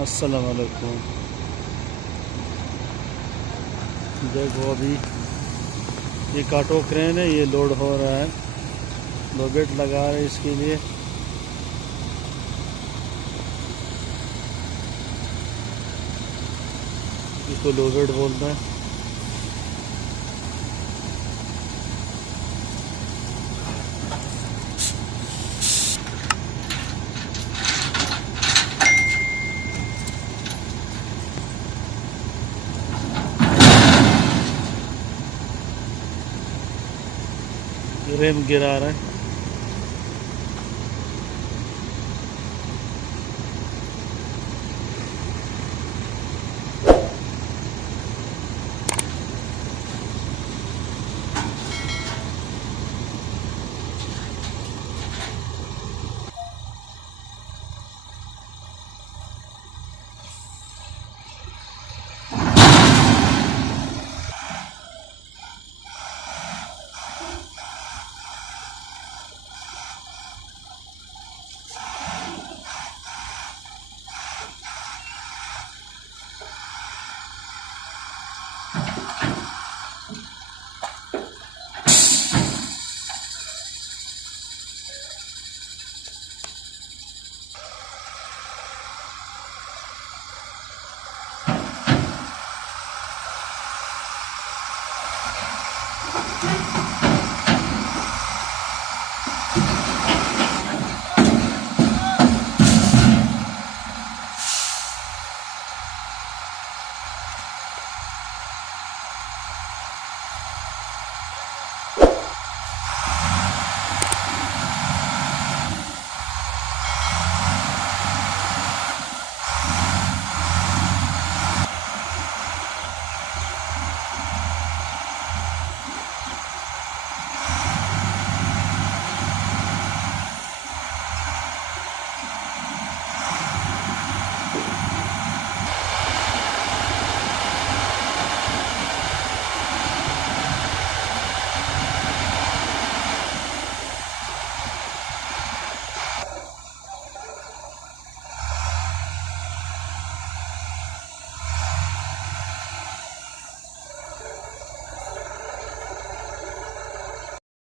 अस्सलाम वालेकुम। देखो अभी ये काटो क्रेन है, ये लोड हो रहा है, लोबेट लगा रहे हैं इसके लिए। इसको लोबेट बोलते हैं। रेम गिरा रहा है।